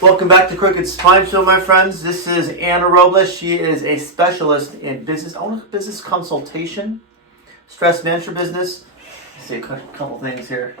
Welcome back to Crooked Spine Show, my friends. This is Ana Robles. She is a specialist in business consultation, stress management business. Let's see a couple things here.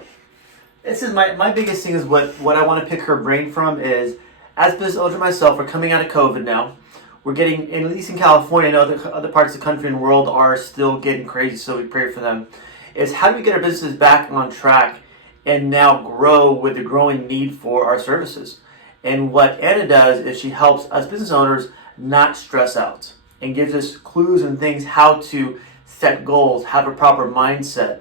This is my biggest thing is what I want to pick her brain from is, as business owner myself, we're coming out of COVID now. We're getting, at least in California, I know other parts of the country and world are still getting crazy, so we pray for them. Is how do we get our businesses back on track and now grow with the growing need for our services? And what Ana does is she helps us business owners not stress out and gives us clues and things how to set goals, have a proper mindset,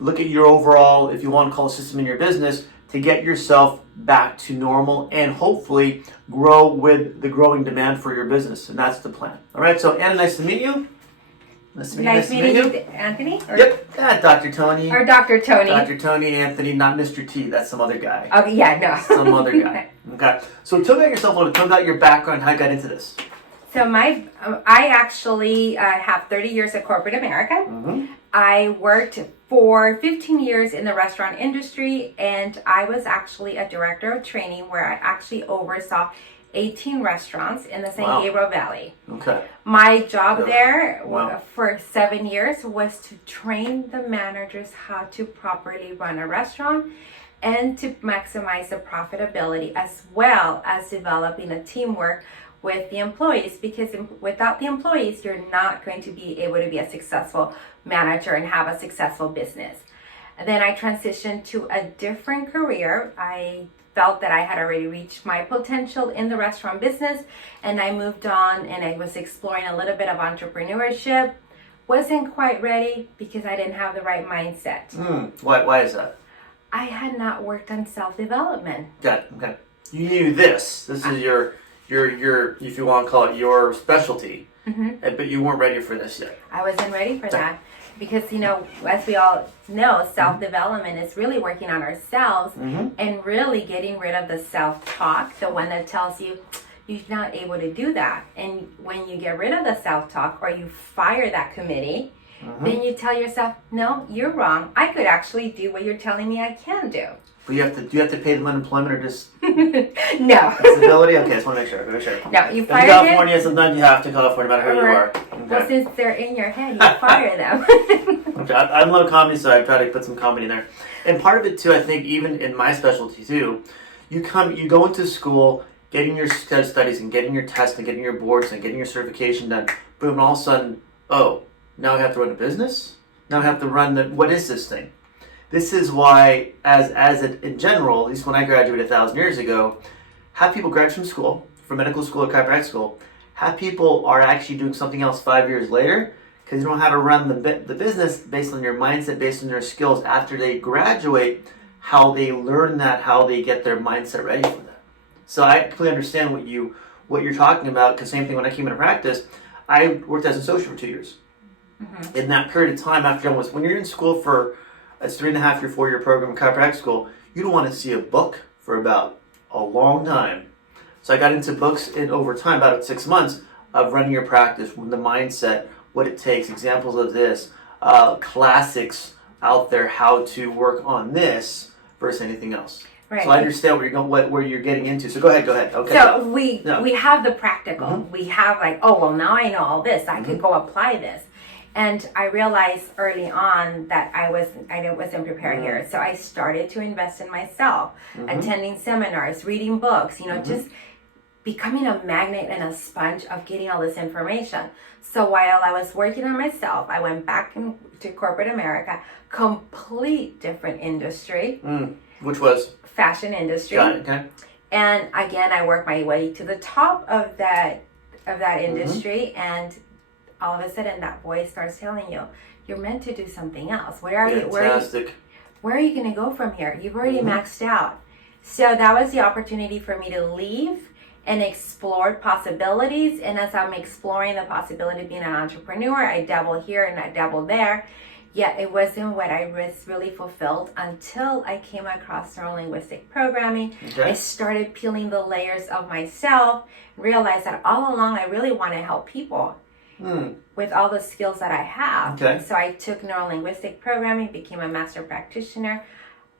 look at your overall, if you want to call it, system in your business to get yourself back to normal and hopefully grow with the growing demand for your business. And that's the plan. All right, so Ana, nice to meet you. Nice meeting you, Anthony? Yep, Dr. Tony. Or Dr. Tony. Dr. Tony Anthony, not Mr. T. That's some other guy. Oh, yeah, no. Some other guy. Okay. So tell me about yourself a little bit. Tell me about your background, how you got into this. So I actually have 30 years of corporate America. Mm-hmm. I worked for 15 years in the restaurant industry, and I was actually a director of training where I actually oversaw 18 restaurants in the San Gabriel Valley. Okay. My job there for 7 years was to train the managers how to properly run a restaurant and to maximize the profitability, as well as developing a teamwork with the employees, because without the employees, you're not going to be able to be a successful manager and have a successful business. And then I transitioned to a different career. I felt that I had already reached my potential in the restaurant business, and I moved on and I was exploring a little bit of entrepreneurship. Wasn't quite ready because I didn't have the right mindset. Why is that? I had not worked on self-development. Got it. Okay. You knew this. This is your if you want to call it your specialty, but you weren't ready for this yet. I wasn't ready for that. Because, as we all know, self-development is really working on ourselves and really getting rid of the self-talk, the one that tells you you're not able to do that. And when you get rid of the self-talk or you fire that committee, then you tell yourself, no, you're wrong. I could actually do what you're telling me I can do. But do you have to pay them unemployment or just no disability? Okay, I just want to make sure. No, you fire them. In California, sometimes you have to California, no matter who you are. Okay. Well, since they're in your head, you fire them. Okay, I love comedy, so I try to put some comedy in there. And part of it too, I think, even in my specialty too, you go into school, getting your studies and getting your tests and getting your boards and getting your certification done. Boom! All of a sudden, now I have to run a business. Now I have to run what is this thing? This is why, in general, at least when I graduated 1,000 years ago, have people graduate from school, from medical school or chiropractic school, have people are actually doing something else 5 years later, because you know how to run the business based on your mindset, based on their skills after they graduate, how they learn that, how they get their mindset ready for that. So I completely understand what you're talking about, because same thing when I came into practice, I worked as an associate for 2 years. In that period of time after when you're in school for it's 3.5-year, 4-year program in chiropractic school, you don't want to see a book for about a long time. So I got into books in over time, about 6 months, of running your practice, the mindset, what it takes, examples of this, classics out there, how to work on this versus anything else. Right. So I understand where you're going, where you're getting into. So go ahead. Okay. So we have the practical. We have now I know all this. I could go apply this. And I realized early on that I wasn't prepared here. So I started to invest in myself, attending seminars, reading books, just becoming a magnet and a sponge of getting all this information. So while I was working on myself, I went back to corporate America, complete different industry. Which was? Fashion industry. Got it, okay. And again, I worked my way to the top of that industry, and all of a sudden that voice starts telling you, you're meant to do something else. Where are you going to go from here? You've already maxed out. So that was the opportunity for me to leave and explore possibilities. And as I'm exploring the possibility of being an entrepreneur, I dabble here and I dabble there. Yet it wasn't what I was really fulfilled until I came across neuro-linguistic programming. Okay. I started peeling the layers of myself, realized that all along I really want to help people. With all the skills that I have. Okay. So I took neuro-linguistic programming, became a master practitioner,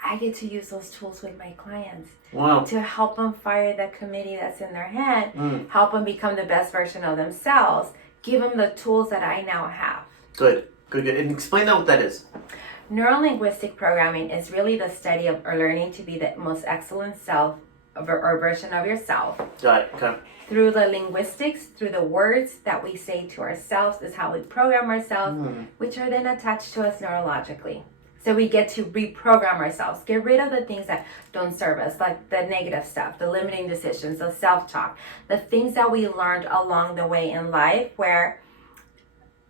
I get to use those tools with my clients. Wow. To help them fire the committee that's in their head, help them become the best version of themselves, give them the tools that I now have. Good. And explain what that is. Neuro-linguistic programming is really the study of or learning to be the most excellent self or version of yourself. Got it. Okay. Through the linguistics, through the words that we say to ourselves is how we program ourselves, which are then attached to us neurologically. So we get to reprogram ourselves, get rid of the things that don't serve us, like the negative stuff, the limiting decisions, the self-talk, the things that we learned along the way in life, where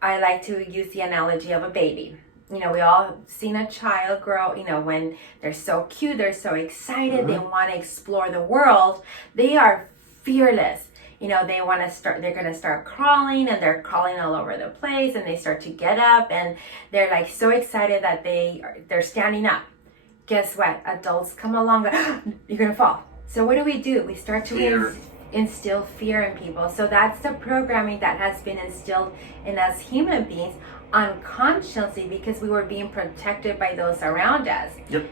I like to use the analogy of a baby. We all seen a child grow, when they're so cute, they're so excited, they want to explore the world, they are fearless. They want to start, they're going to start crawling, and they're crawling all over the place, and they start to get up, and they're like so excited that they're standing up. Guess what? Adults come along, you're going to fall. So what do? We start to instill fear in people. So that's the programming that has been instilled in us human beings unconsciously, because we were being protected by those around us. Yep.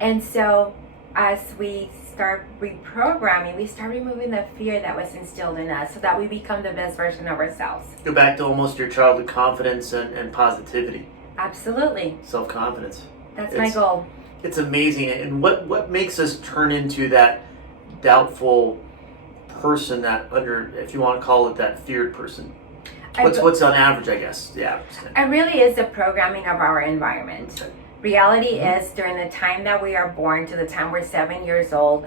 And so as we start reprogramming, we start removing the fear that was instilled in us so that we become the best version of ourselves. Go back to almost your childhood confidence and positivity. Absolutely. Self-confidence. That's my goal. It's amazing. And what makes us turn into that doubtful person, that if you want to call it that feared person? What's on average, I guess? Yeah. It really is the programming of our environment. Okay. Reality is, during the time that we are born to the time we're 7 years old,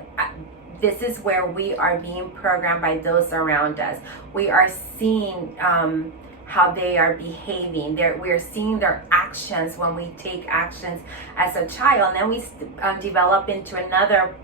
this is where we are being programmed by those around us. We are seeing how they are behaving. We're seeing their actions when we take actions as a child. And then we develop into another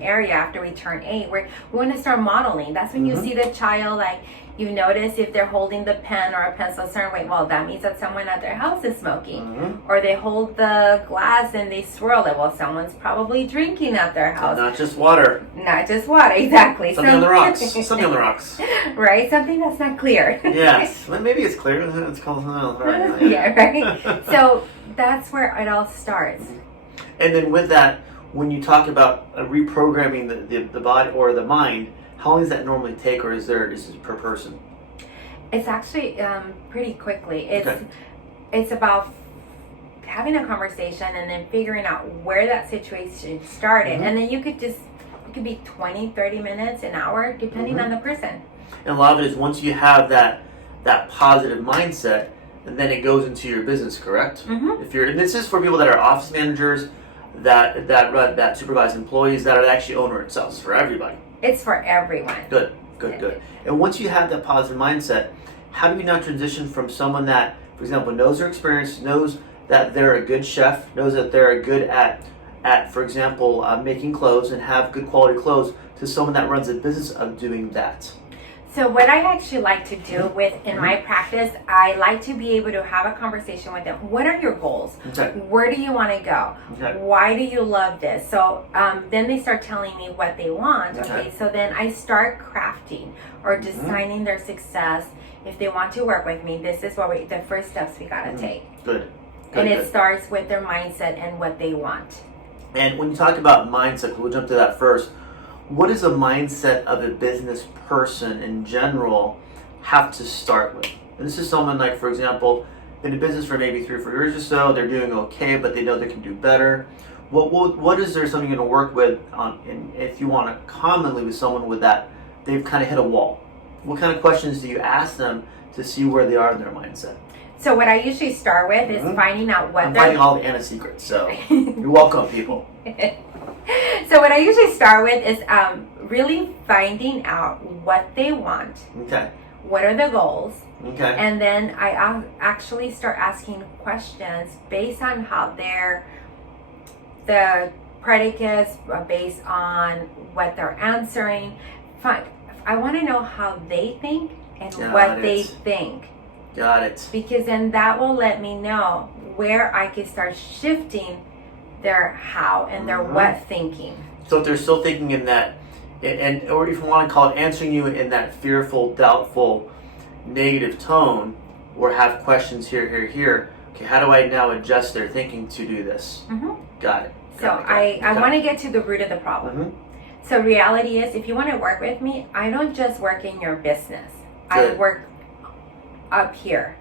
area after we turn 8, where we want to start modeling. That's when you see the child, like, you notice if they're holding the pen or a pencil a certain way, well, that means that someone at their house is smoking. Or they hold the glass and they swirl it, well, someone's probably drinking at their house. Not just water, exactly. Something on the rocks. Right, something that's not clear. Yes, well, maybe it's clear. It's called something else. Right. Yeah, right. So that's where it all starts. And then with that, when you talk about reprogramming the body or the mind, how long does that normally take, or is it per person? It's actually pretty quickly. It's about having a conversation and then figuring out where that situation started. And then it could be 20, 30 minutes, an hour, depending on the person. And a lot of it is once you have that positive mindset, and then it goes into your business, correct? And this is for people that are office managers, that supervise employees, that are actually owner itself. It's for everybody. It's for everyone. Good. And once you have that positive mindset, how do you now transition from someone that, for example, knows their experience, knows that they're a good chef, knows that they're good at for example, making clothes and have good quality clothes, to someone that runs a business of doing that? So what I actually like to do in my practice, I like to be able to have a conversation with them. What are your goals? Okay. Where do you want to go? Okay. Why do you love this? So then they start telling me what they want. Okay. So then I start crafting or designing their success. If they want to work with me, this is the first steps we gotta take. Good. It starts with their mindset and what they want. And when you talk about mindset, we'll jump to that first. What does a mindset of a business person in general have to start with? And this is someone like, for example, been in business for maybe 3 or 4 years or so, they're doing okay, but they know they can do better. What is there something you're going to work with if you want to commonly with someone with that, they've kind of hit a wall? What kind of questions do you ask them to see where they are in their mindset? So what I usually start with is finding out what I'm finding all the Anna secrets, so you're welcome, people. So what I usually start with is really finding out what they want. Okay. What are the goals? Okay. And then I actually start asking questions based on how the predicates based on what they're answering. I want to know how they think and what they think. Got it. Because then that will let me know where I can start shifting their how and their what thinking. So if they're still thinking in that, or if you want to call it answering you in that fearful, doubtful, negative tone, or have questions here, okay, how do I now adjust their thinking to do this? Got it. So I want to get to the root of the problem. So reality is, if you want to work with me, I don't just work in your business. Good. I work up here.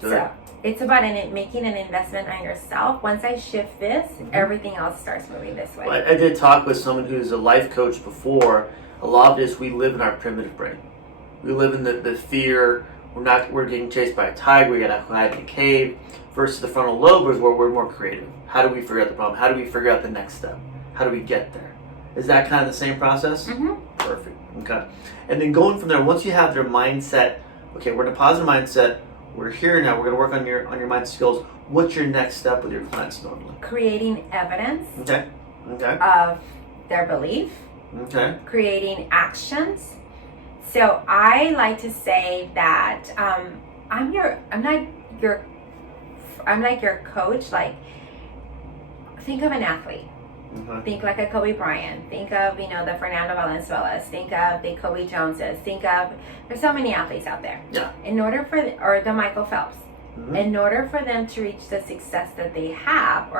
Good. So it's about making an investment on yourself. Once I shift this, everything else starts moving this way. Well, I did talk with someone who's a life coach before. A lot of this, we live in our primitive brain. We live in the fear. We're getting chased by a tiger. We got to hide in a cave. Versus the frontal lobe is where we're more creative. How do we figure out the problem? How do we figure out the next step? How do we get there? Is that kind of the same process? Perfect. Okay. And then going from there, once you have their mindset, okay, we're in a positive mindset. We're here now. We're going to work on your mindset skills. What's your next step with your clients normally? Creating evidence. Okay. Of their belief. Okay. Creating actions. So I like to say that I'm like your coach. Like, think of an athlete. Think like a Kobe Bryant. Think of, the Fernando Valenzuelas. Think of the Kobe Joneses. There's so many athletes out there. Yeah. Or the Michael Phelps. In order for them to reach the success that they have,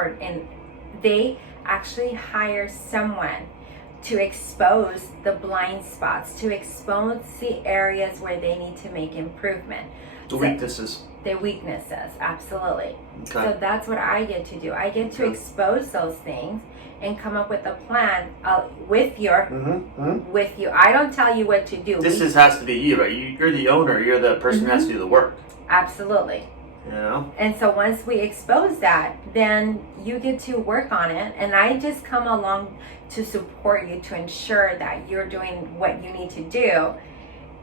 they actually hire someone to expose the blind spots, to expose the areas where they need to make improvement. Weaknesses. Their weaknesses, absolutely. Okay. So that's what I get to do. I get to expose those things and come up with a plan with you. I don't tell you what to do. This has to be you, right? You're the owner. You're the person who has to do the work. Absolutely. And so once we expose that, then you get to work on it, and I just come along to support you, to ensure that you're doing what you need to do.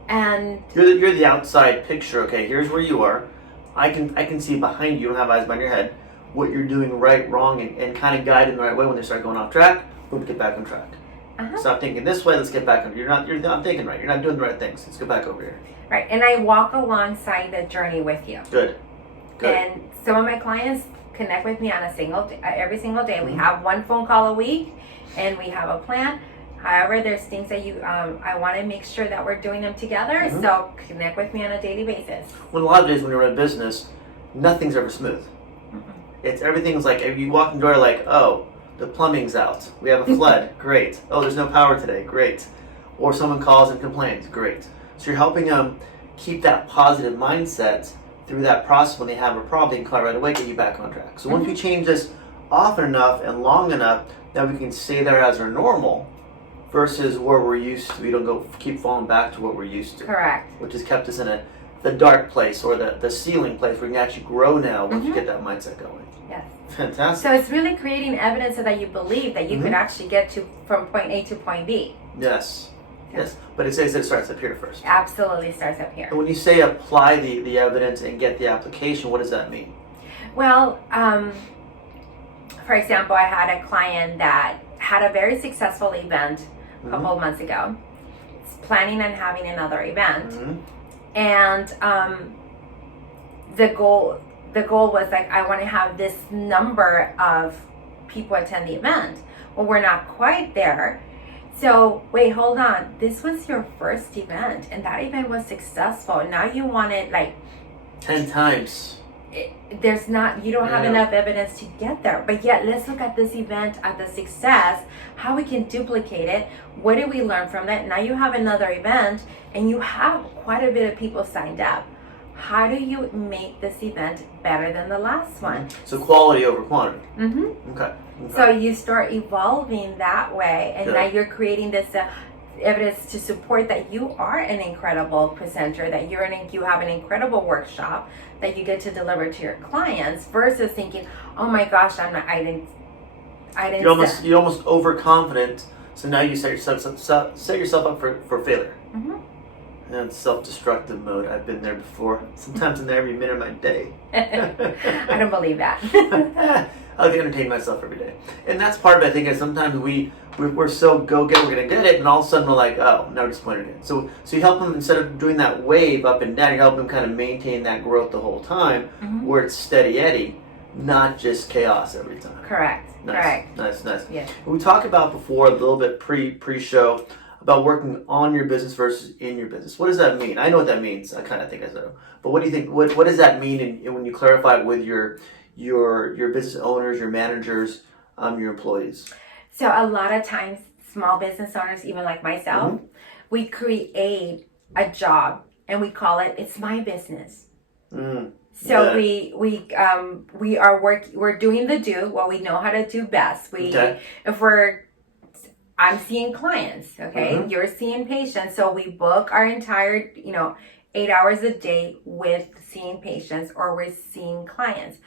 And you're the outside picture. Okay, here's where you are. I can see behind you. You don't have eyes behind your head. What you're doing right, wrong, and kind of guide in the right way. When they start going off track, boom, get back on track. Stop thinking this way. Let's get back on. You're not thinking right. You're not doing the right things. Let's go back over here. Right, and I walk alongside the journey with you. Good. And some of my clients connect with me on every single day. We have one phone call a week, and we have a plan. However, there's things that I want to make sure that we're doing them together. So connect with me on a daily basis. Well, a lot of days when you're in a business, nothing's ever smooth. Everything's like, if you walk in the door, like, oh, the plumbing's out. We have a flood. Great. Oh, there's no power today. Great. Or someone calls and complains. Great. So you're helping them keep that positive mindset through that process. When they have a problem, they can call right away, get you back on track. So once we change this often enough and long enough, that we can stay there as our normal versus where we're used to. We don't keep falling back to what we're used to. Correct. Which has kept us in the dark place or the ceiling place where you can actually grow now once you get that mindset going. Yes. Fantastic. So it's really creating evidence so that you believe that you could actually get from point A to point B. Yes. Yes. But it says it starts up here first. Absolutely starts up here. And when you say apply the evidence and get the application, what does that mean? Well, for example, I had a client that had a very successful event a couple of months ago. It's planning on having another event. And the goal was like, I want to have this number of people attend the event. Well, we're not quite there. So wait, hold on. This was your first event, and that event was successful. Now you want it like 10 times. You don't have enough evidence to get there. But yet, let's look at this event, at the success, how we can duplicate it. What did we learn from that? Now you have another event, and you have quite a bit of people signed up. How do you make this event better than the last one? So quality over quantity. Okay. So you start evolving that way, and now you're creating this evidence to support that you are an incredible presenter, that you have an incredible workshop that you get to deliver to your clients, versus thinking, oh my gosh, I didn't. You're almost overconfident, so now you set yourself up for failure. And self-destructive mode. I've been there before. Sometimes in every minute of my day. I don't believe that. I like to entertain myself every day, and that's part of it. I think is sometimes we're so go-get, we're gonna get it, and all of a sudden we're like, oh, now we're disappointed again. So you help them, instead of doing that wave up and down, you help them kind of maintain that growth the whole time, where it's steady Eddie, not just chaos every time. Correct. Nice. Nice. Yeah. We talked about before a little bit pre-show about working on your business versus in your business. What does that mean? I know what that means. I kind of think I know. But what do you think? What does that mean when you clarify it with your business owners, your managers? your employees? So a lot of times, small business owners, even like myself, we create a job and we call it, it's my business. So we are we're doing what we know how to do best. I'm seeing clients, okay? You're seeing patients. So we book our entire, 8 hours a day with seeing patients, or we're seeing clients.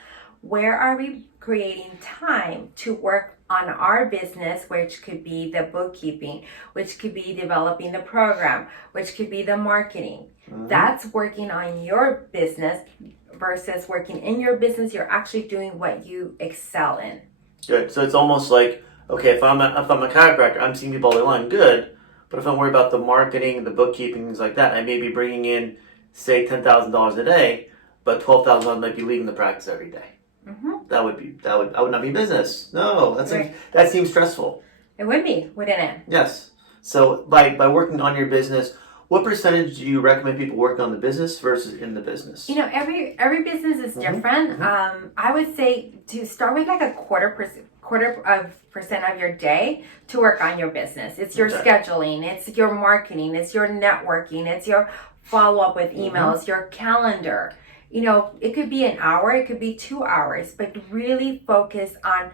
Where are we creating time to work on our business, which could be the bookkeeping, which could be developing the program, which could be the marketing? That's working on your business versus working in your business. You're actually doing what you excel in. Good. So it's almost like, okay, if I'm a chiropractor, I'm seeing people all day long, good. But if I'm worried about the marketing, the bookkeeping, things like that, I may be bringing in, say, $10,000 a day, but $12,000 might be leaving the practice every day. I would not be business. No, that seems stressful. It would be, wouldn't it? Yes. So by working on your business, what percentage do you recommend people work on the business versus in the business? Every business is different. I would say to start with like a quarter percent of your day to work on your business. It's your scheduling, it's your marketing, it's your networking, it's your follow-up with emails, your calendar. It could be an hour, it could be 2 hours, but really focus on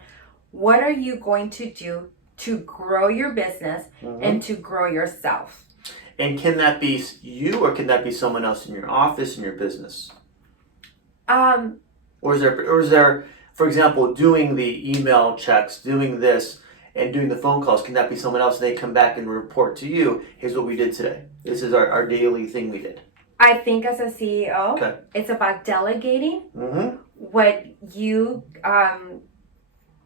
what are you going to do to grow your business and to grow yourself. And can that be you, or can that be someone else in your office, in your business? Or is there, for example, doing the email checks, doing this, and doing the phone calls, can that be someone else and they come back and report to you, here's what we did today. This is our daily thing we did. I think as a CEO, it's about delegating what you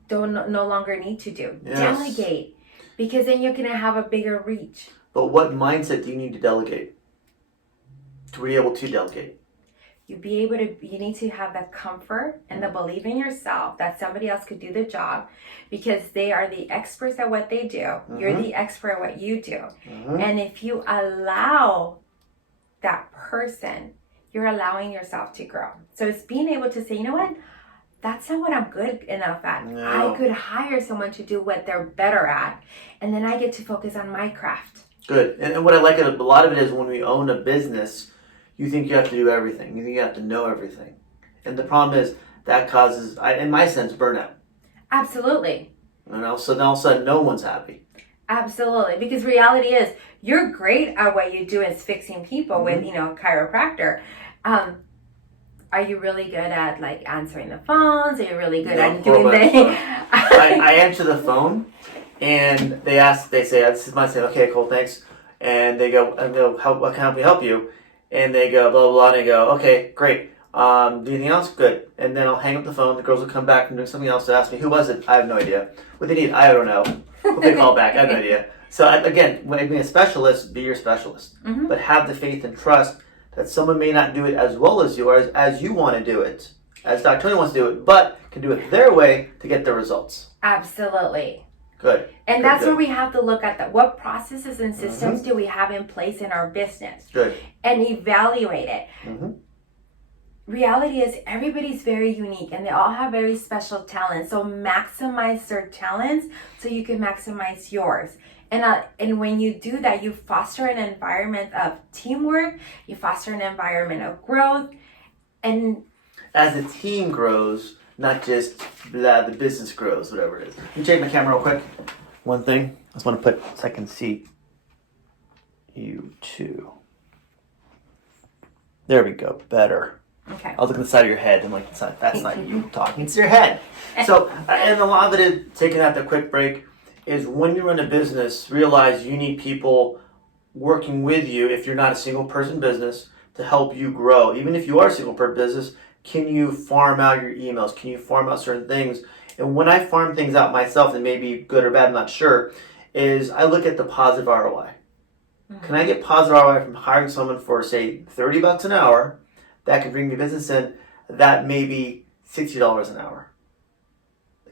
no longer need to do. Yes. Delegate, because then you're going to have a bigger reach. But what mindset do you need to delegate to be able to delegate? You need to have the comfort and the belief in yourself that somebody else could do the job, because they are the experts at what they do. You're the expert at what you do. And if you allow that person, you're allowing yourself to grow. So it's being able to say, you know what? That's not what I'm good enough at. No. I could hire someone to do what they're better at, and then I get to focus on my craft. Good. And what I like, a lot of it is when we own a business, you think you have to do everything. You think you have to know everything. And the problem is that causes, in my sense, burnout. Absolutely. So then all of a sudden, no one's happy. Absolutely. Because reality is, you're great at what you do as fixing people with, chiropractor. Are you really good at answering the phones? Are you really good at doing the... I answer the phone, and they say, this is my say, okay, cool, thanks. And they go, what can we help you? And they go, blah, blah, blah, and they go, okay, great. Anything else? Good. And then I'll hang up the phone. The girls will come back from doing something else to ask me, who was it? I have no idea. What they need? I don't know. What they call back? I have no idea. So again, when being a specialist, be your specialist. But have the faith and trust that someone may not do it as well as you, or as you want to do it, as Dr. Tony wants to do it, but can do it their way to get the results. Absolutely. Good. And that's where we have to look at what processes and systems do we have in place in our business. Good. And evaluate it. Reality is, everybody's very unique and they all have very special talents. So maximize their talents so you can maximize yours. And when you do that, you foster an environment of teamwork, you foster an environment of growth. And as the team grows, not just the business grows, whatever it is. Let me check my camera real quick. One thing, I just want to put so I can see you too. There we go, better. Okay. I was looking at the side of your head and that's not you talking, it's your head. So, and a lot of it is, taking out the quick break, is when you run a business, realize you need people working with you if you're not a single person business to help you grow. Even if you are a single person business, can you farm out your emails? Can you farm out certain things? And when I farm things out myself, and maybe good or bad, I'm not sure, is I look at the positive ROI. Can I get positive ROI from hiring someone for, say, $30 an hour that can bring me business in, that maybe $60 an hour?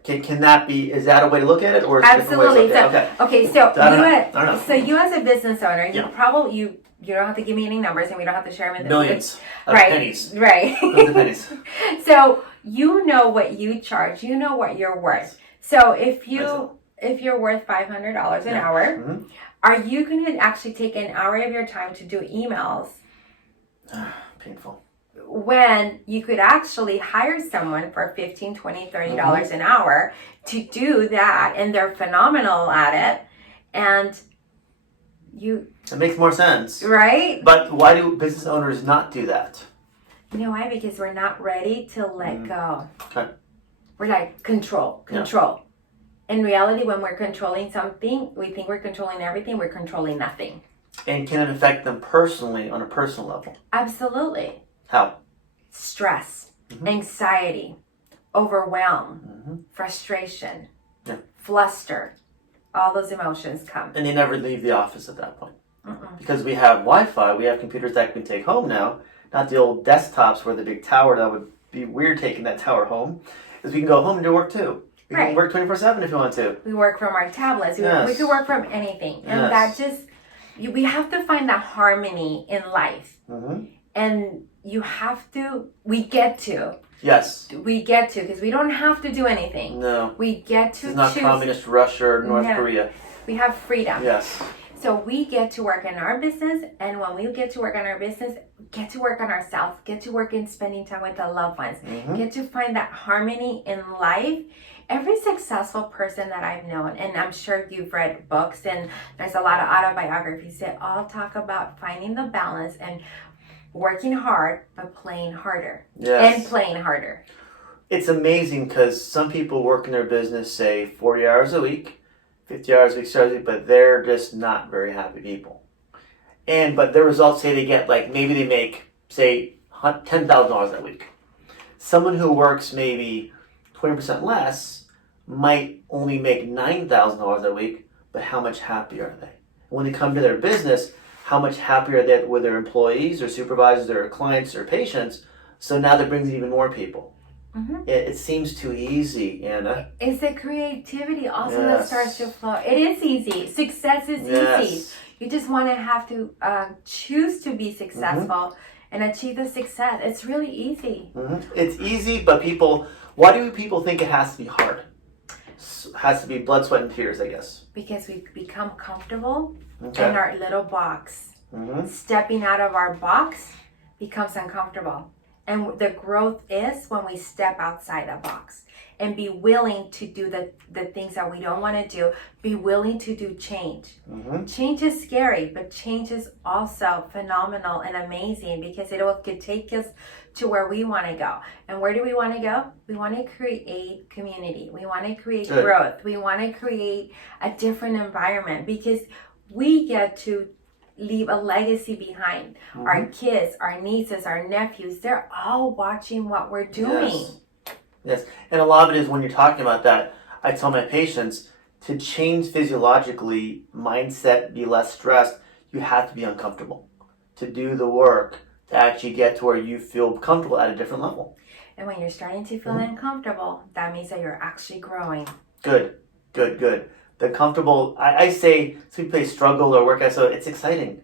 Can that be, is that a way to look at it, or is it different ways? Okay, so you as a business owner, you don't have to give me any numbers, and we don't have to share them in millions of pennies. Right. Millions of pennies. So you know what you charge, you know what you're worth. So if you're worth $500 an hour, are you going to actually take an hour of your time to do emails? Painful. When you could actually hire someone for $15, $20, $30 an hour to do that, and they're phenomenal at it, and it makes more sense, right? But why do business owners not do that? You know why? Because we're not ready to let go. Okay. We're like control. In reality, when we're controlling something, we think we're controlling everything. We're controlling nothing. And can it affect them personally on a personal level? Absolutely. How? Stress, anxiety, overwhelm, frustration, fluster. All those emotions come. And they never leave the office at that point. Because we have Wi-Fi, we have computers that we can take home now. Not the old desktops where the big tower, that would be weird taking that tower home. Because we can go home and do work too. We can work 24/7 if you want to. We work from our tablets. We could work from anything. And that just, we have to find that harmony in life. And we get to. Yes. We get to, because we don't have to do anything. No. We get to choose. It's not communist Russia or North Korea. We have freedom. Yes. So we get to work in our business, and when we get to work on our business, get to work on ourselves, get to work in spending time with the loved ones, get to find that harmony in life. Every successful person that I've known, and I'm sure you've read books, and there's a lot of autobiographies that all talk about finding the balance and working hard, but playing harder. Yes. And playing harder. It's amazing because some people work in their business, say, 40 hours a week, 50 hours a week, but they're just not very happy people. But their results say they get, like, maybe they make, say, $10,000 that week. Someone who works maybe 20% less might only make $9,000 a week, but how much happier are they? When they come to their business, how much happier are they with their employees or supervisors or clients or patients? So now that brings in even more people. It seems too easy, Anna. It's the creativity also that starts to flow. It is easy. Success is easy. You just want to have to choose to be successful and achieve the success. It's really easy. It's easy, but why do people think it has to be hard? It has to be blood, sweat, and tears, I guess. Because we become comfortable in our little box. Stepping out of our box becomes uncomfortable. And the growth is when we step outside the box and be willing to do the things that we don't want to do. Be willing to do change. Change is scary, but change is also phenomenal and amazing because it could take us to where we want to go. And where do we want to go? We want to create community. We want to create growth. We want to create a different environment because we get to leave a legacy behind. Our kids, our nieces, our nephews, they're all watching what we're doing. Yes. And a lot of it is when you're talking about that, I tell my patients to change physiologically, mindset, be less stressed, you have to be uncomfortable. To do the work, to actually get to where you feel comfortable at a different level. And when you're starting to feel uncomfortable, that means that you're actually growing. Good. The comfortable, I say, so you play struggle or work, so it's exciting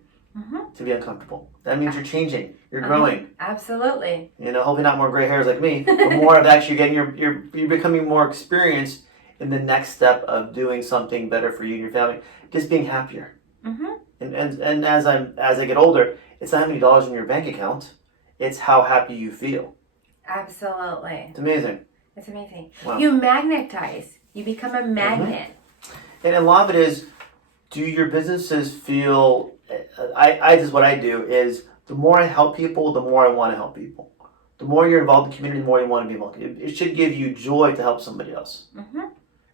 to be uncomfortable. That means you're changing, you're growing. Absolutely. Hopefully not more gray hairs like me, but more of actually getting you're becoming more experienced in the next step of doing something better for you and your family, just being happier. And as I get older, it's not how many dollars in your bank account, it's how happy you feel. Absolutely. It's amazing. It's amazing. Wow. You magnetize. You become a magnet. And a lot of it is, do your businesses feel, what I do is, the more I help people, the more I want to help people. The more you're involved in the community, the more you want to be involved. It should give you joy to help somebody else.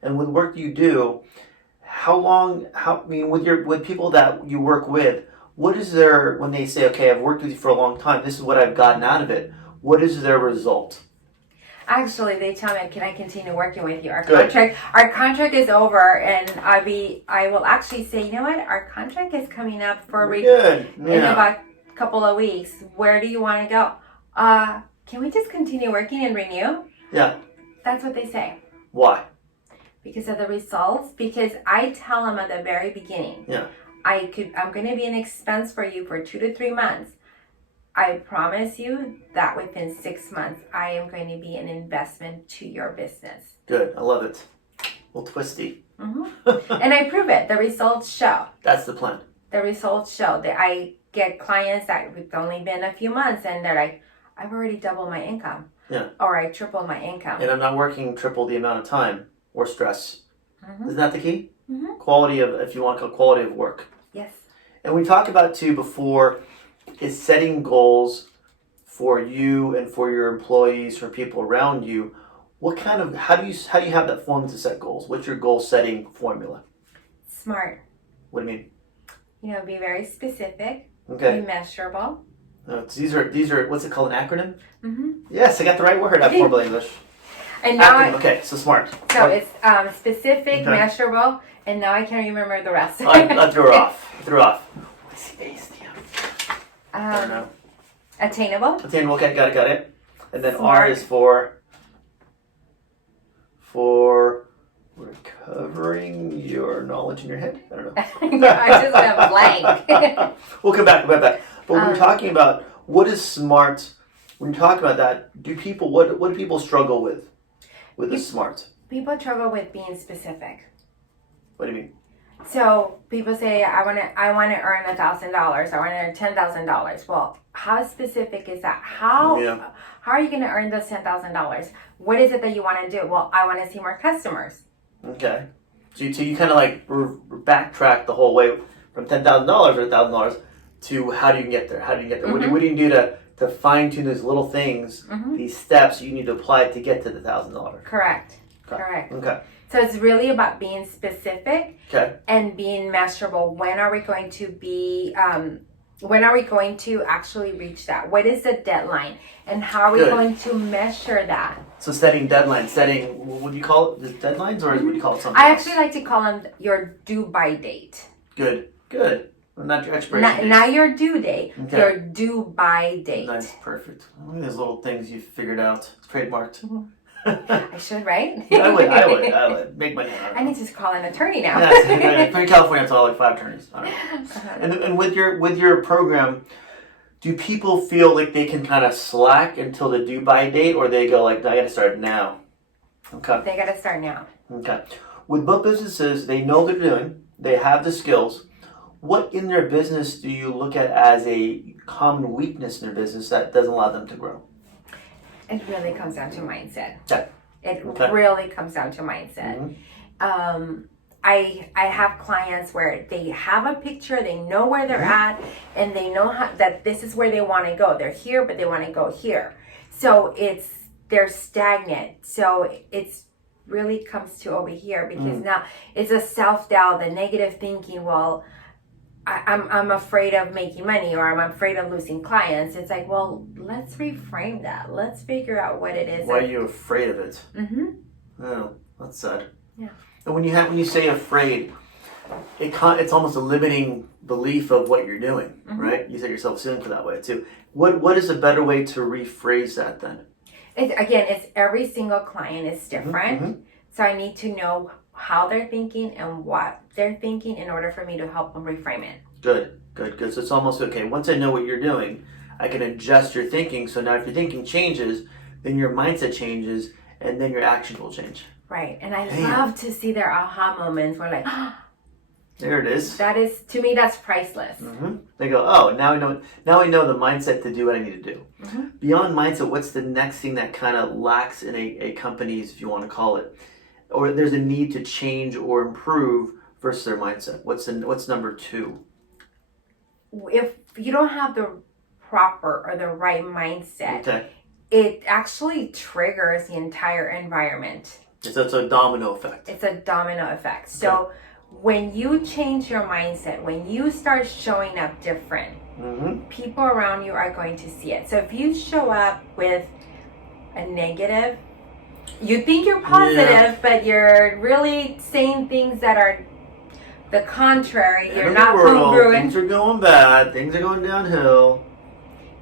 And with work you do, with people that you work with, what is when they say, okay, I've worked with you for a long time, this is what I've gotten out of it, what is their result? Actually, they tell me, can I continue working with you? Our contract is over, and I will actually say, you know what? Our contract is coming up for in about a couple of weeks. Where do you want to go? Can we just continue working and renew? Yeah. That's what they say. Why? Because of the results. Because I tell them at the very beginning. Yeah. I'm going to be an expense for you for 2 to 3 months. I promise you that within 6 months, I am going to be an investment to your business. Good. I love it. little twisty. And I prove it. The results show. That's the plan. The results show that I get clients that it's only been a few months and they're like, I've already doubled my income. Yeah. Or I tripled my income. And I'm not working triple the amount of time or stress. Isn't that the key? Quality of, if you want to call quality of work. Yes. And we talked about too before is setting goals for you and for your employees, for people around you. What kind of, how do you have that formula to set goals? What's your goal setting formula? S.M.A.R.T. What do you mean? You know, be very specific. Okay. Be measurable. These are what's it called, an acronym? Yes, I got the right word. I'm horrible English. And now acronym. Okay, so SMART. So it's specific, measurable, and now I can't remember the rest. I threw her off. What's the A stand? I don't know. Attainable. Attainable. Okay, got it. And then Smart. R is for recovering your knowledge in your head. I don't know. I just went blank. We'll come back. But when we're talking about what is SMART, when you talk about that, what do people struggle with the SMART? People struggle with being specific. What do you mean? So people say, I want to earn $1,000. I want to earn $10,000. Well, how specific is that? How are you going to earn those $10,000? What is it that you want to do? Well, I want to see more customers. Okay. So you kind of like backtrack the whole way from $10,000 or $1,000 to how do you get there? What do you do to fine tune those little things, these steps you need to apply to get to the $1,000? Correct. Okay. So it's really about being specific and being measurable. When are we going to actually reach that? What is the deadline? And how are we going to measure that? So setting deadlines, what do you call it? The deadlines, or would you call it something I else? actually like to call them your due by date. Good. Not your expiration date. Not your due date. Okay. Your due by date. Nice, perfect. Look at those little things you figured out. It's trademarked. I should, right? Yeah, I would. Make money out of it. I need to call an attorney now. Yes, in California, it's all like 5 attorneys. I don't know. And with your program, do people feel like they can kind of slack until the due by date, or they go like, no, I got to start now? Okay. They got to start now. Okay. With both businesses, they know what they're doing. They have the skills. What in their business do you look at as a common weakness in their business that doesn't allow them to grow? It really comes down to mindset. Okay. It really comes down to mindset. I have clients where they have a picture, they know where they're at, and they know that this is where they want to go. They're here, but they want to go here. So they're stagnant. So it's really comes to over here because now it's a self-doubt, the negative thinking, well, I'm afraid of making money, or I'm afraid of losing clients. It's like, well, let's reframe that. Let's figure out what it is. Why are you afraid of it? Oh, that's sad. Yeah. And when you say afraid, it's almost a limiting belief of what you're doing, right? You set yourself ceiling for that way too. What is a better way to rephrase that then? It's every single client is different. So I need to know how they're thinking and what they're thinking in order for me to help them reframe it. Good. So it's almost okay. Once I know what you're doing, I can adjust your thinking. So now if your thinking changes, then your mindset changes, and then your action will change. Right. And I love to see their aha moments where like, there it is. That is, to me, that's priceless. They go, oh, now I know the mindset to do what I need to do. Beyond mindset, what's the next thing that kind of lacks in a company's, if you want to call it, or there's a need to change or improve versus their mindset? What's number 2? If you don't have the proper or the right mindset, it actually triggers the entire environment. It's a domino effect. It's a domino effect. So when you change your mindset, when you start showing up different, people around you are going to see it. So if you show up with a negative, you think you're positive, but you're really saying things that are the contrary. You're not congruent. Things are going bad. Things are going downhill.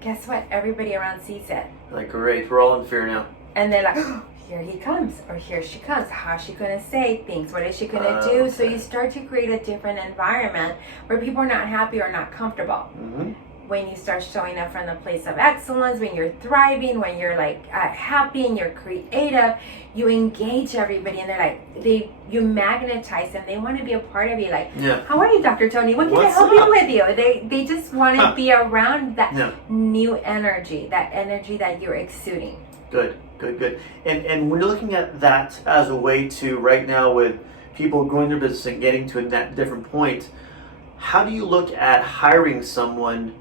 Guess what? Everybody around sees it. Like, great. We're all in fear now. And they're like, oh, here he comes, or here she comes. How's she going to say things? What is she going to do? So you start to create a different environment where people are not happy or not comfortable. when you start showing up from the place of excellence, when you're thriving, when you're like happy and you're creative, you engage everybody, and they're like, you magnetize them. They want to be a part of you. Like, how are you, Dr. Tony? What can I help you with you? They just want to be around that new energy, that energy that you're exuding. Good. And when you're looking at that as a way to, right now, with people growing their business and getting to a different point, how do you look at hiring someone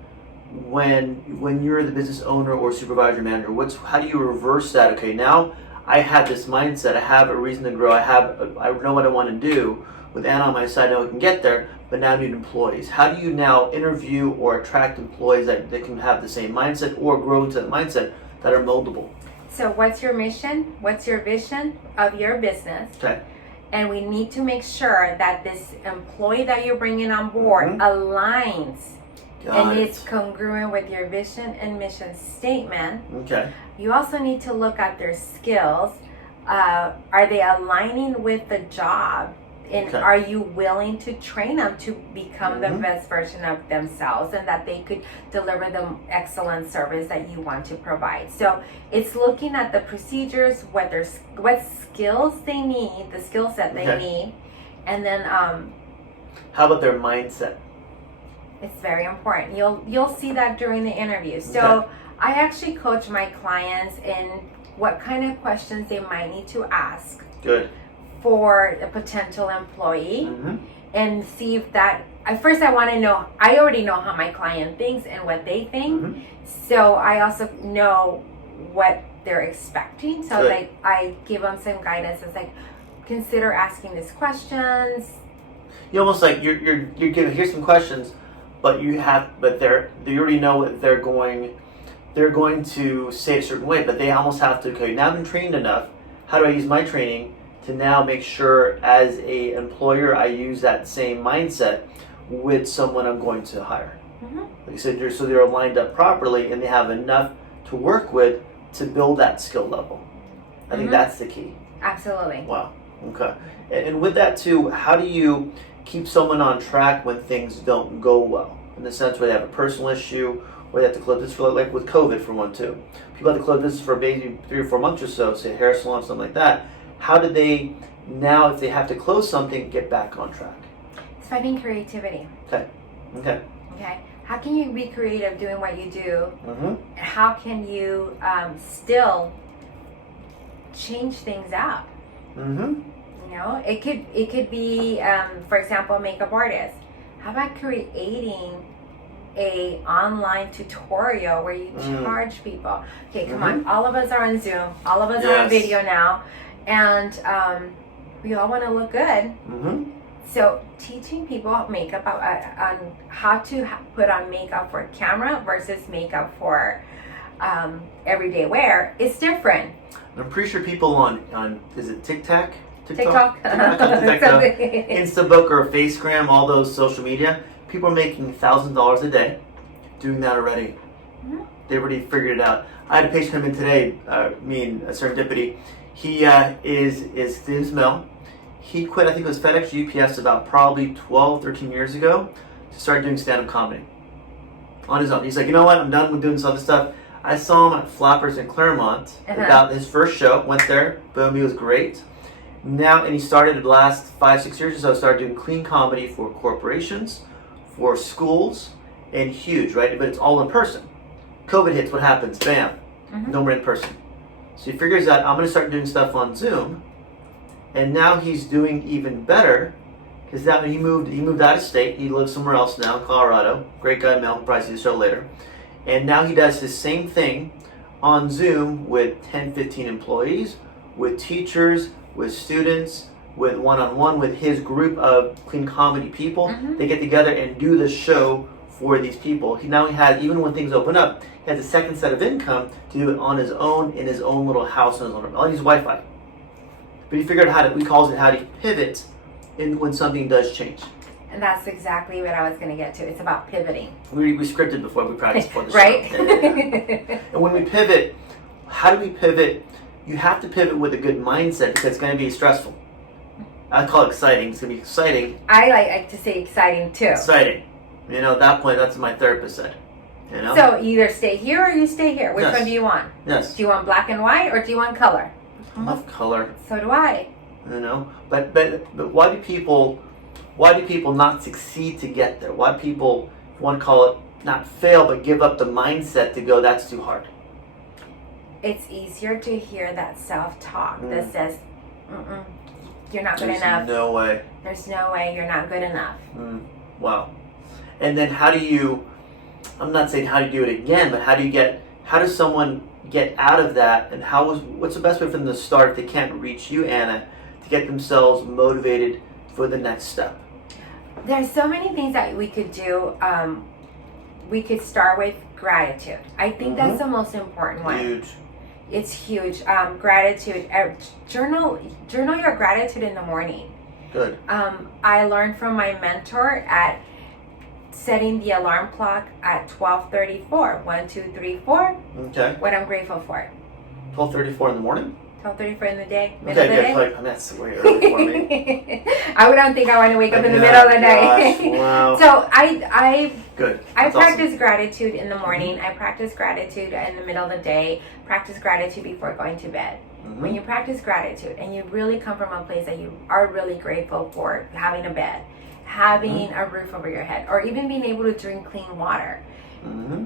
when you're the business owner or supervisor manager? How do you reverse that? Okay, now I have this mindset, I have a reason to grow, I know what I want to do. With Anna on my side, I know I can get there, but now I need employees. How do you now interview or attract employees that can have the same mindset or grow into that mindset that are moldable? So what's your mission? What's your vision of your business? Okay. And we need to make sure that this employee that you're bringing on board aligns and it's congruent with your vision and mission statement. Okay. You also need to look at their skills. Are they aligning with the job? And are you willing to train them to become the best version of themselves, and that they could deliver the excellent service that you want to provide? So it's looking at the procedures, what skills they need, the skill set they need, and then how about their mindset? It's very important. You'll see that during the interview. So I actually coach my clients in what kind of questions they might need to ask. Good. For a potential employee, and see if that. First, I want to know. I already know how my client thinks and what they think, so I also know what they're expecting. So, like, I give them some guidance. It's like, consider asking these questions. You almost like you're giving, here's some questions, but you already know what they're going to say a certain way, but they almost have to. Okay, now I've been trained enough. How do I use my training to now make sure as a employer I use that same mindset with someone I'm going to hire? Like you said, so they're lined up properly and they have enough to work with to build that skill level. I think that's the key. Absolutely. Wow. Okay. And with that too, how do you keep someone on track when things don't go well? In the sense where they have a personal issue, or they have to close this for, like with COVID for one too. People have to close this for maybe 3 or 4 months or so, say a hair salon, something like that. How do they now, if they have to close something, get back on track? It's finding creativity. Okay. How can you be creative doing what you do? How can you still change things up? You know, it could be, for example, a makeup artist. How about creating a online tutorial where you charge people? Okay, come on. All of us are on Zoom. All of us are on video now. And we all want to look good. So teaching people makeup on how to put on makeup for camera versus makeup for everyday wear is different. I'm pretty sure people on is it TikTok, Instabook or Facegram, all those social media, people are making $1,000 a day doing that already. They already figured it out. I had a patient come in today, me and Serendipity. He is male. He quit, I think it was FedEx UPS about probably 12, 13 years ago to start doing stand-up comedy on his own. He's like, you know what, I'm done with doing this other stuff. I saw him at Flappers in Claremont about his first show, went there, boom, he was great. Now, and he started the last 5-6 years or so, started doing clean comedy for corporations, for schools, and huge, right? But it's all in person. COVID hits, what happens? Bam, no more in person. So he figures out, I'm going to start doing stuff on Zoom, and now he's doing even better because now he moved out of state. He lives somewhere else now in Colorado. Great guy, Mel. We'll probably see the show later. And now he does the same thing on Zoom with 10, 15 employees, with teachers, with students, with one-on-one with his group of clean comedy people. They get together and do the show for these people. He has, even when things open up, he has a second set of income to do it on his own, in his own little house, on his own. I'll use Wi-Fi. But he figured out how to pivot in when something does change. And that's exactly what I was going to get to. It's about pivoting. We scripted before, we practiced before the show. Right? Yeah. And when we pivot, how do we pivot? You have to pivot with a good mindset because it's going to be stressful. I call it exciting. It's going to be exciting. I like to say exciting too. Exciting. You know, at that point, that's what my therapist said. You know? So you either stay here or you stay here. Which Yes. one do you want? Yes. Do you want black and white or do you want color? I love color. So do I. You know, but why do people not succeed to get there? Why do people, if you want to call it, not fail, but give up the mindset to go, that's too hard? It's easier to hear that self-talk that says, you're not good enough. There's no way. There's no way you're not good enough. Wow. And then how do you, I'm not saying how do you do it again, but how does someone get out of that, and what's the best way for them to start if they can't reach you, Ana, to get themselves motivated for the next step? There's so many things that we could do. We could start with gratitude. I think that's the most important one. Huge. It's huge. Gratitude. Journal your gratitude in the morning. Good. I learned from my mentor at setting the alarm clock at 12:34. 1, 2, 3, 4. Okay. What I'm grateful for. 12:34 in the morning? 12:34 in the day. Middle of the day. Like, that's way early for me. I don't think I want to wake up in the middle of the day. Wow. So I Good. I That's practice awesome. gratitude in the morning. I practice gratitude in the middle of the day. Practice gratitude before going to bed. When you practice gratitude and you really come from a place that you are really grateful for having a bed, having a roof over your head, or even being able to drink clean water,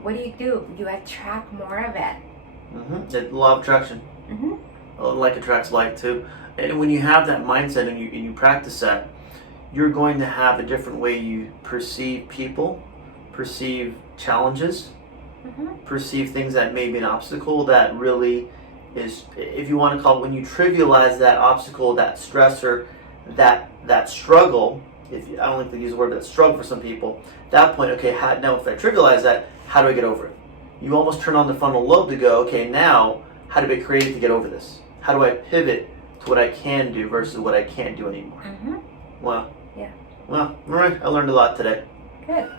what do? You attract more of it. The law of attraction. Like attracts like too. And when you have that mindset and you practice that, you're going to have a different way you perceive people, perceive challenges, perceive things that may be an obstacle that really is, if you want to call it, when you trivialize that obstacle, that stressor, that struggle, I don't like to use the word, but that struggle for some people, at that point, okay, now if I trivialize that, how do I get over it? You almost turn on the frontal lobe to go, okay, now, how do I get creative to get over this? How do I pivot to what I can do versus what I can't do anymore? Wow. Yeah. Well, all right, I learned a lot today. Good.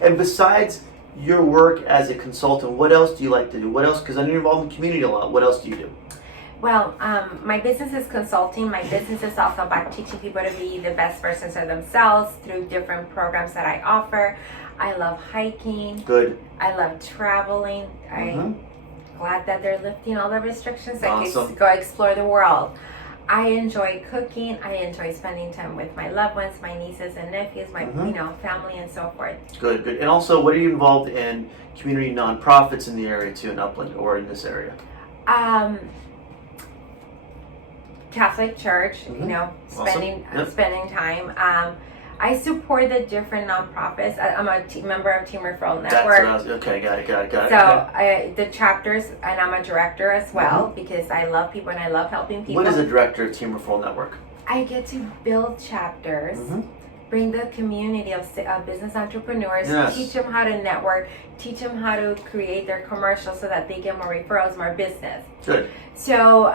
And besides your work as a consultant, what else do you like to do? What else? Because I know you're involved in the community a lot. What else do you do? Well, my business is consulting. My business is also about teaching people to be the best versions of themselves through different programs that I offer. I love hiking. Good. I love traveling. I'm glad that they're lifting all the restrictions. Awesome. I can go explore the world. I enjoy cooking. I enjoy spending time with my loved ones, my nieces and nephews, my family and so forth. Good. And also, what are you involved in community nonprofits in the area too, in Upland or in this area? Catholic Church, spending time. I support the different nonprofits. I'm a member of Team Referral Network. Okay, got it. So the chapters, and I'm a director as well because I love people and I love helping people. What is a director of Team Referral Network? I get to build chapters, bring the community of business entrepreneurs, teach them how to network, teach them how to create their commercials so that they get more referrals, more business. Good. So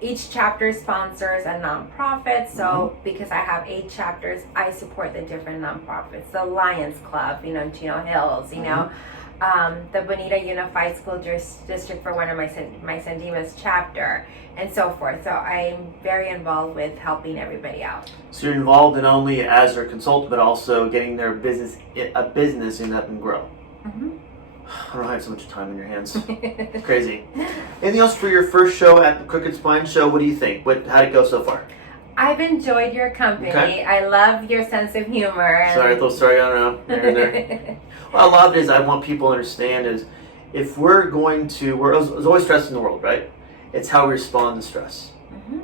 each chapter sponsors a nonprofit. So because I have 8 chapters, I support the different nonprofits. The Lions Club, Chino Hills, the Bonita Unified School District for one of my San Dimas chapter, and so forth. So I'm very involved with helping everybody out. So you're involved in only as their consultant, but also getting their business and up and grow. I don't have so much time in your hands. It's crazy. Anything else for your first show at the Crooked Spine Show? What do you think? How'd it go so far? I've enjoyed your company. Okay. I love your sense of humor. Sorry, I don't know. There. Well, a lot of it is I want people to understand is if there's always stress in the world, right? It's how we respond to stress.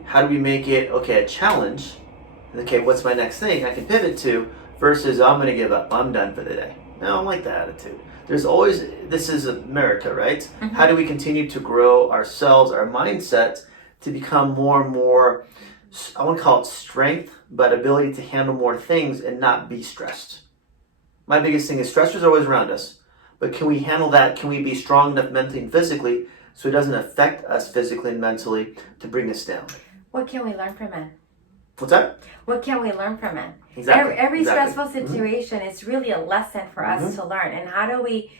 How do we make it, a challenge? Okay, what's my next thing I can pivot to versus I'm going to give up. I'm done for the day. No, I don't like that attitude. There's always, this is America, right? How do we continue to grow ourselves, our mindset, to become more and more, I want to call it strength, but ability to handle more things and not be stressed. My biggest thing is stressors are always around us, but can we handle that? Can we be strong enough mentally and physically so it doesn't affect us physically and mentally to bring us down? What can we learn from it? What's that? What can we learn from it? Exactly. Every stressful situation is really a lesson for us to learn. And how do we,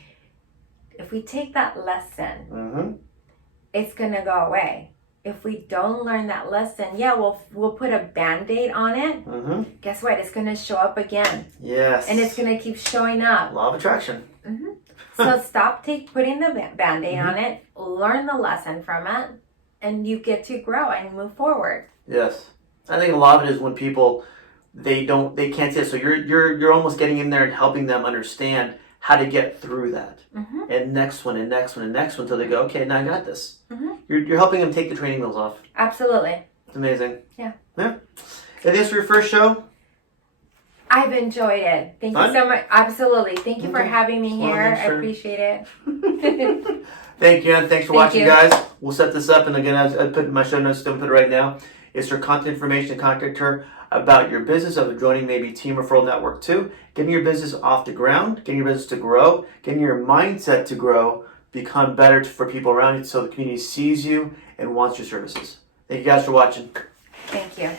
if we take that lesson, it's going to go away. If we don't learn that lesson, we'll put a Band-Aid on it. Guess what? It's going to show up again. Yes. And it's going to keep showing up. Law of attraction. So stop putting the band-aid on it, learn the lesson from it, and you get to grow and move forward. Yes. I think a lot of it is when people, they can't see it. So you're almost getting in there and helping them understand how to get through that. And next one, and next one, and next one, until they go, okay, now I got this. You're helping them take the training wheels off. Absolutely. It's amazing. Yeah. Anything else for your first show? I've enjoyed it. Thank you so much. Absolutely. Thank you for having me here. I appreciate it. Thank you, and thanks for watching, guys. We'll set this up, and again, I put in my show notes, don't put it right now. It's her contact information to contact her about your business, of joining maybe Team Referral Network 2, getting your business off the ground, getting your business to grow, getting your mindset to grow, become better for people around you so the community sees you and wants your services. Thank you guys for watching. Thank you.